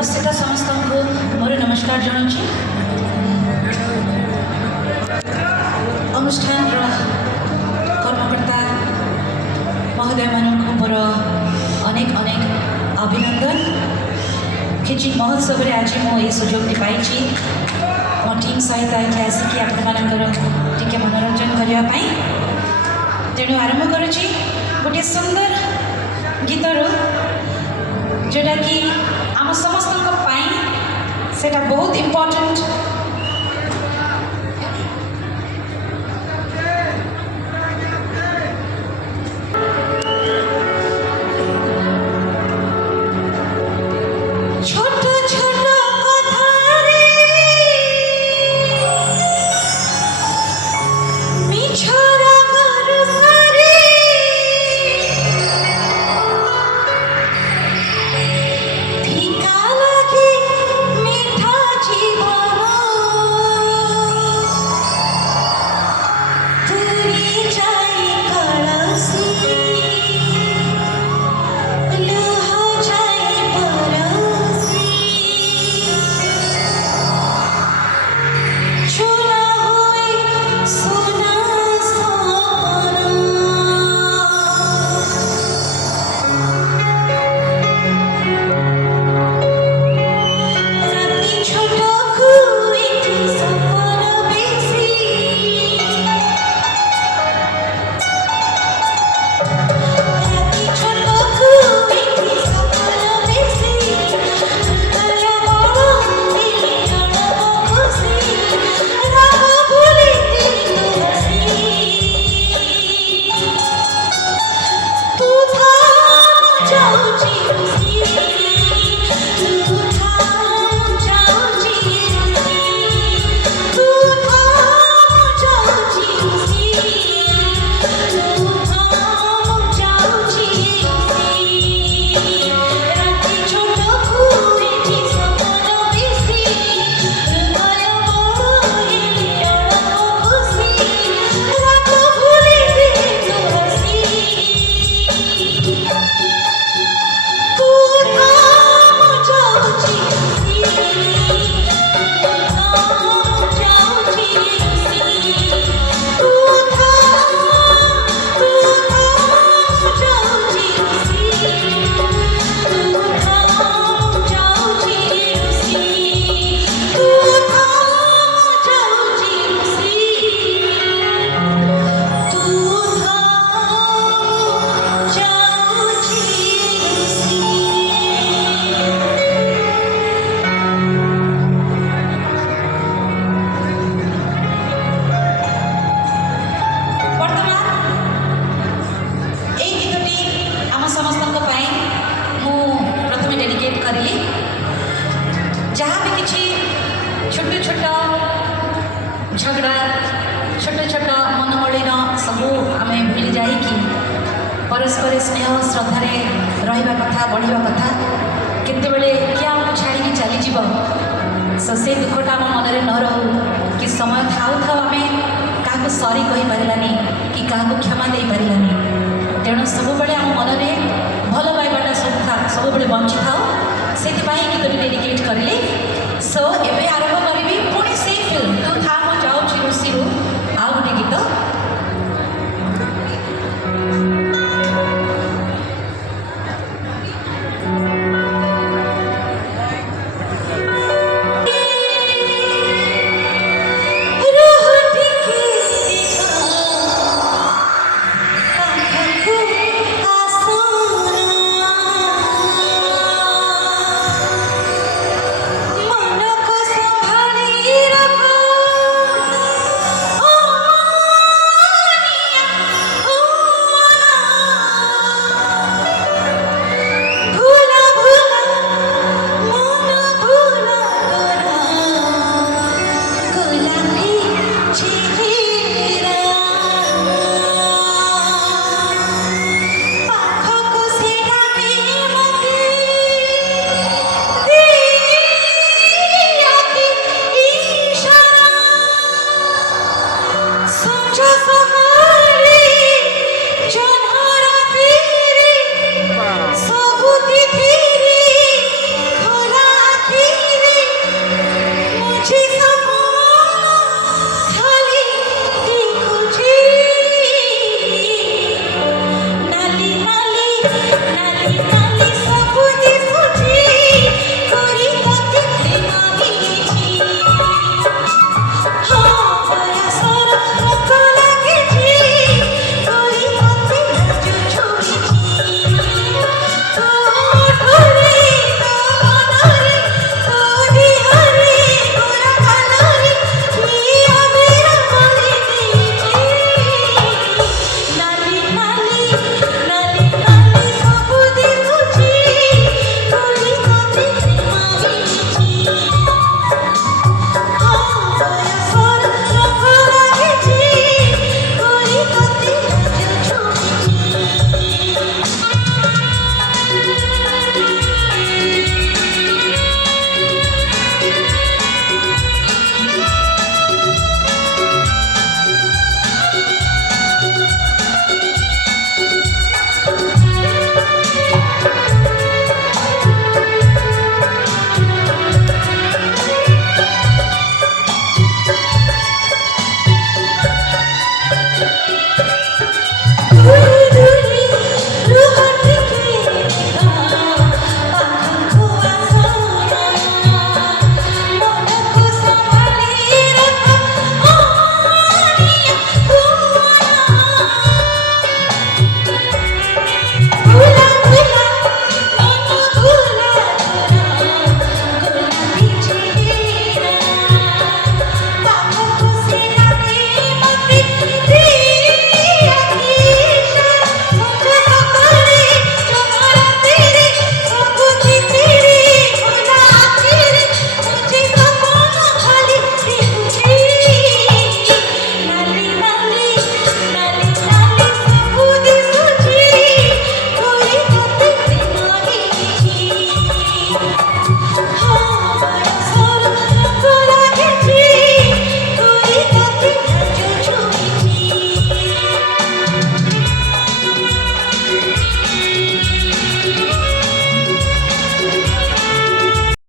उपस्थित समस्त को मोर नमस्कार जनाऊँ। अनुष्ठान कर्मकर्ता महोदय मानक मोर अनेक अनेक अभिनंदन। खिचिंग महोत्सव रे आज मो सुजोग पाई मो टीम सहित ये आसिक आपके मनोरंजन करने तेणु आरंभ करुच्ची गोटे सुंदर गीतर जोटा कि आम समस्त सेटा बहुत इम्पोर्टेंट। झगड़ा छोट छोट मनमलिन सबू आम भूली जा परस्पर स्नेह श्रद्धार रहा कथा बढ़िया कथा केतबेले किए आमको छाड़ी चलीज से दुखटा आम मन में न रहू कि समय थाऊ थाऊ आम क्या सरी कही पारानी कि क्या क्षमा दे पारानी तेणु सब आम मन में भल पाइबाटा सब बंची था से गीत डेडिकेट करी सो एवं आरंभ